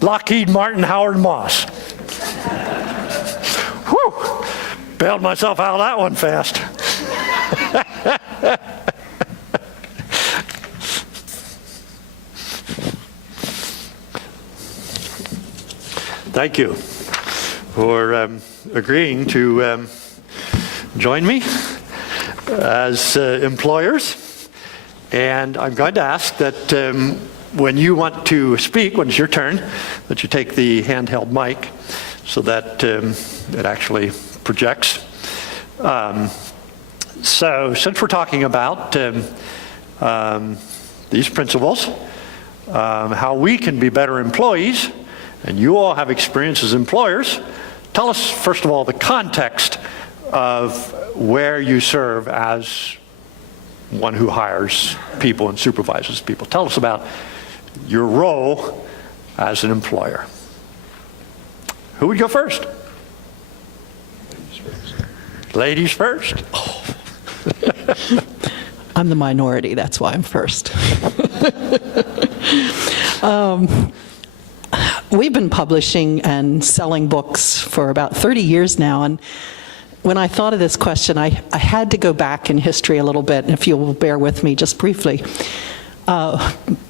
Lockheed Martin, Howard Moss. Whew! Bailed myself out of that one fast. Thank you for agreeing to join me as employers. And I'm going to ask that when you want to speak, when it's your turn, that you take the handheld mic so that it actually projects. So since we're talking about these principles, how we can be better employees, and you all have experience as employers, tell us, first of all, the context of where you serve as one who hires people and supervises people. Tell us about your role as an employer. Who would go first? Ladies first. Oh. I'm the minority, that's why I'm first. We've been publishing and selling books for about 30 years now, and when I thought of this question, I had to go back in history a little bit, and if you'll bear with me just briefly.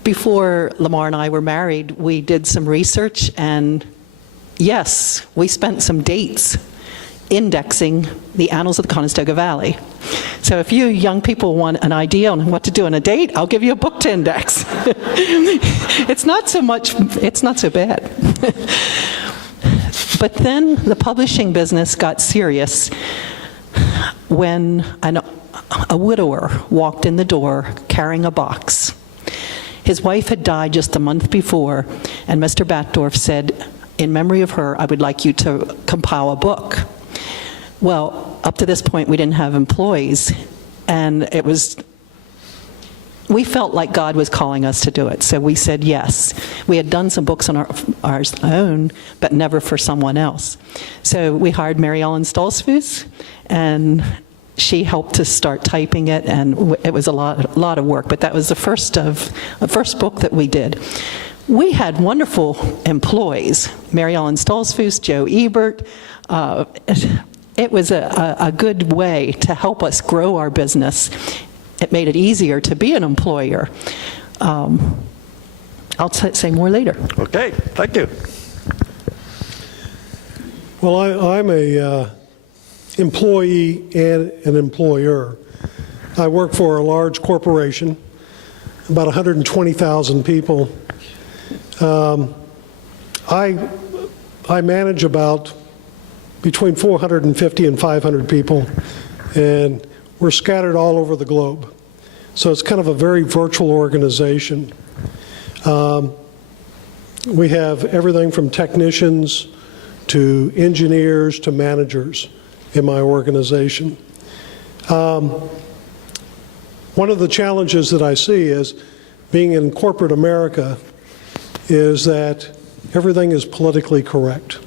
Before Lamar and I were married, we did some research, and yes, we spent some dates indexing the annals of the Conestoga Valley. So if you young people want an idea on what to do on a date, I'll give you a book to index. It's not so bad. But then the publishing business got serious when a widower walked in the door carrying a box. His wife had died just a month before, and Mr. Batdorf said, in memory of her, I would like you to compile a book. Well, up to this point, we didn't have employees, and we felt like God was calling us to do it, so we said yes. We had done some books on our own, but never for someone else. So we hired Mary Ellen Stolzfus, and she helped to start typing it, and it was a lot of work, but that was the first book that we did. We had wonderful employees, Mary Ellen Stolzfus, Joe Ebert. It was a good way to help us grow our business. It made it easier to be an employer. I'll say more later. Okay, thank you. Well, I'm a employee and an employer. I work for a large corporation, about 120,000 people. I manage about between 450 and 500 people, and we're scattered all over the globe. So it's kind of a very virtual organization. We have everything from technicians to engineers to managers in my organization. One of the challenges that I see is being in corporate America is that everything is politically correct.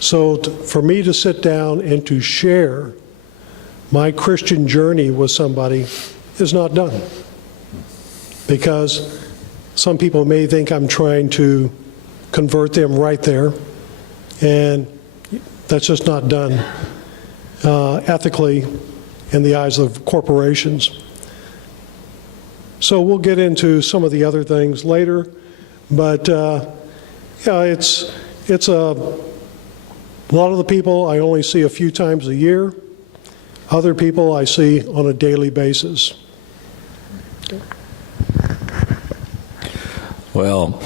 So for me to sit down and to share my Christian journey with somebody is not done, because some people may think I'm trying to convert them right there, and that's just not done ethically in the eyes of corporations. So we'll get into some of the other things later, but yeah, it's a lot of the people I only see a few times a year. Other people I see on a daily basis. Well,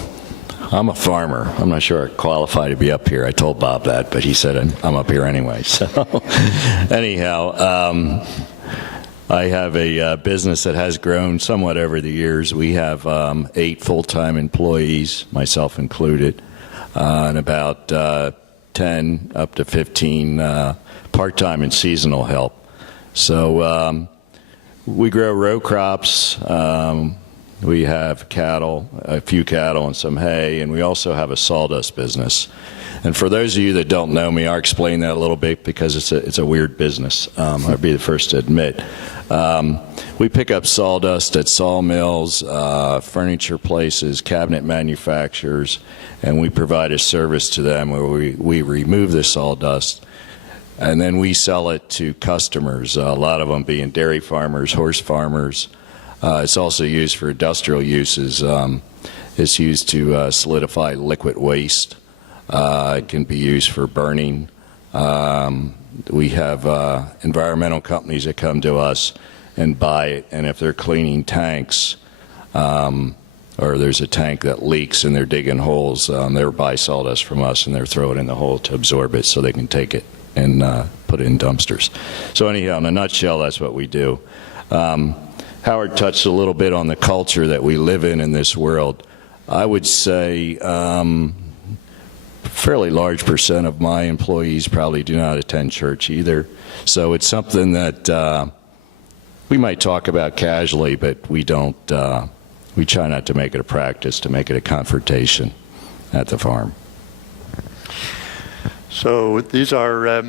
I'm a farmer. I'm not sure I qualify to be up here. I told Bob that, but he said I'm up here anyway. So anyhow, I have a business that has grown somewhat over the years. We have 8 full-time employees, myself included, and about 10 up to 15 part-time and seasonal help. So we grow row crops. We have cattle, a few cattle and some hay, and we also have a sawdust business. And for those of you that don't know me, I'll explain that a little bit because it's a weird business. I'd be the first to admit. We pick up sawdust at sawmills, furniture places, cabinet manufacturers, and we provide a service to them where we remove the sawdust, and then we sell it to customers, a lot of them being dairy farmers, horse farmers. It's also used for industrial uses. It's used to solidify liquid waste. It can be used for burning. We have environmental companies that come to us and buy it, and if they're cleaning tanks, or there's a tank that leaks and they're digging holes, they'll buy sawdust from us and they'll throw it in the hole to absorb it so they can take it and put it in dumpsters. So anyhow, in a nutshell, that's what we do. Howard touched a little bit on the culture that we live in this world. I would say fairly large percent of my employees probably do not attend church either. So it's something that we might talk about casually, but we don't. We try not to make it a practice, to make it a confrontation at the farm. So these are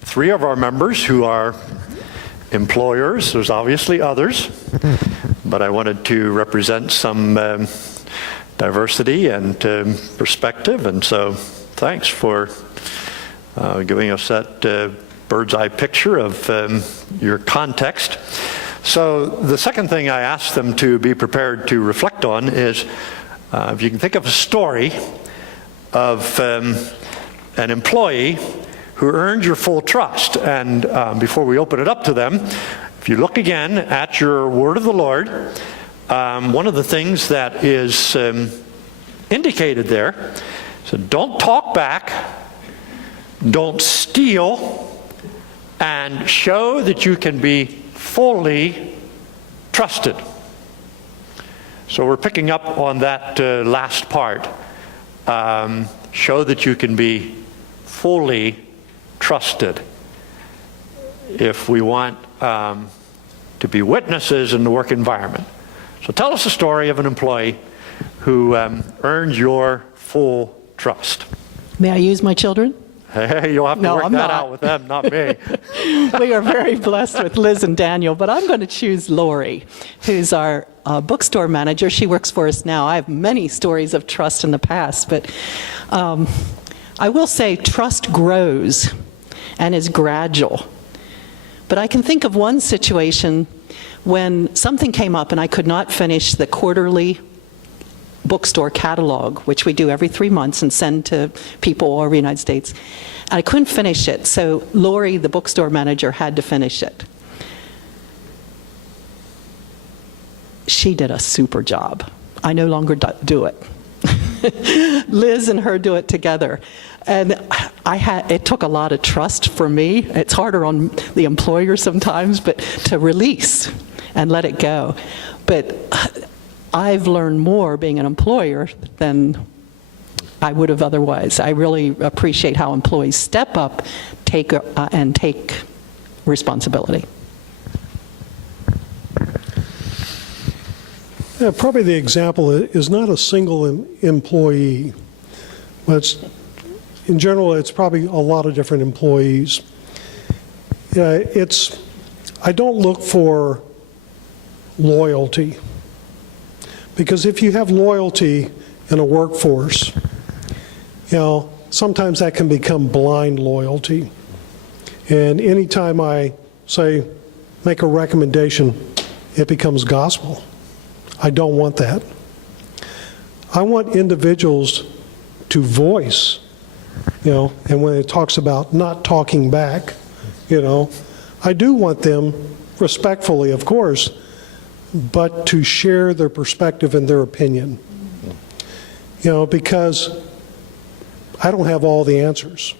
three of our members who are employers. There's obviously others, but I wanted to represent some diversity and perspective, and so thanks for giving us that bird's eye picture of your context. So the second thing I asked them to be prepared to reflect on is if you can think of a story of an employee who earned your full trust. And before we open it up to them, if you look again at your word of the Lord, one of the things that is indicated there, so don't talk back, don't steal, and show that you can be fully trusted. So we're picking up on that last part. Show that you can be fully trusted. If we want to be witnesses in the work environment. So tell us a story of an employee who earned your full trust. May I use my children? Hey, you'll have to work that out with them, not me. We are very blessed with Liz and Daniel, but I'm going to choose Lori, who's our bookstore manager. She works for us now. I have many stories of trust in the past, but I will say trust grows and is gradual. But I can think of one situation when something came up and I could not finish the quarterly bookstore catalog, which we do every 3 months and send to people all over the United States. And I couldn't finish it, so Lori, the bookstore manager, had to finish it. She did a super job. I no longer do it. Liz and her do it together. And it took a lot of trust for me. It's harder on the employer sometimes, but to release and let it go. But I've learned more being an employer than I would have otherwise. I really appreciate how employees step up, take responsibility. Yeah, probably the example is not a single employee, but in general, it's probably a lot of different employees. I don't look for loyalty, because if you have loyalty in a workforce, sometimes that can become blind loyalty. And anytime I say, make a recommendation, it becomes gospel. I don't want that. I want individuals to voice, and when it talks about not talking back, I do want them, respectfully, of course, but to share their perspective and their opinion. Because I don't have all the answers.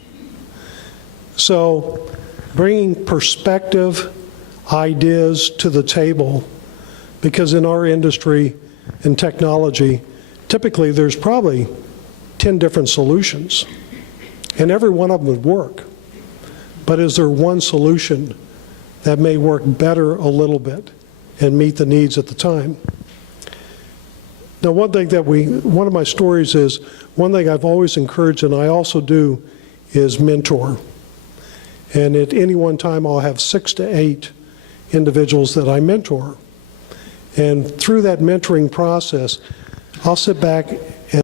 So bringing perspective, ideas to the table, because in our industry and technology, typically there's probably 10 different solutions, and every one of them would work. But is there one solution that may work better a little bit and meet the needs at the time? Now, one of my stories is, one thing I've always encouraged, and I also do, is mentor. And at any one time, I'll have 6 to 8 individuals that I mentor. And through that mentoring process, I'll sit back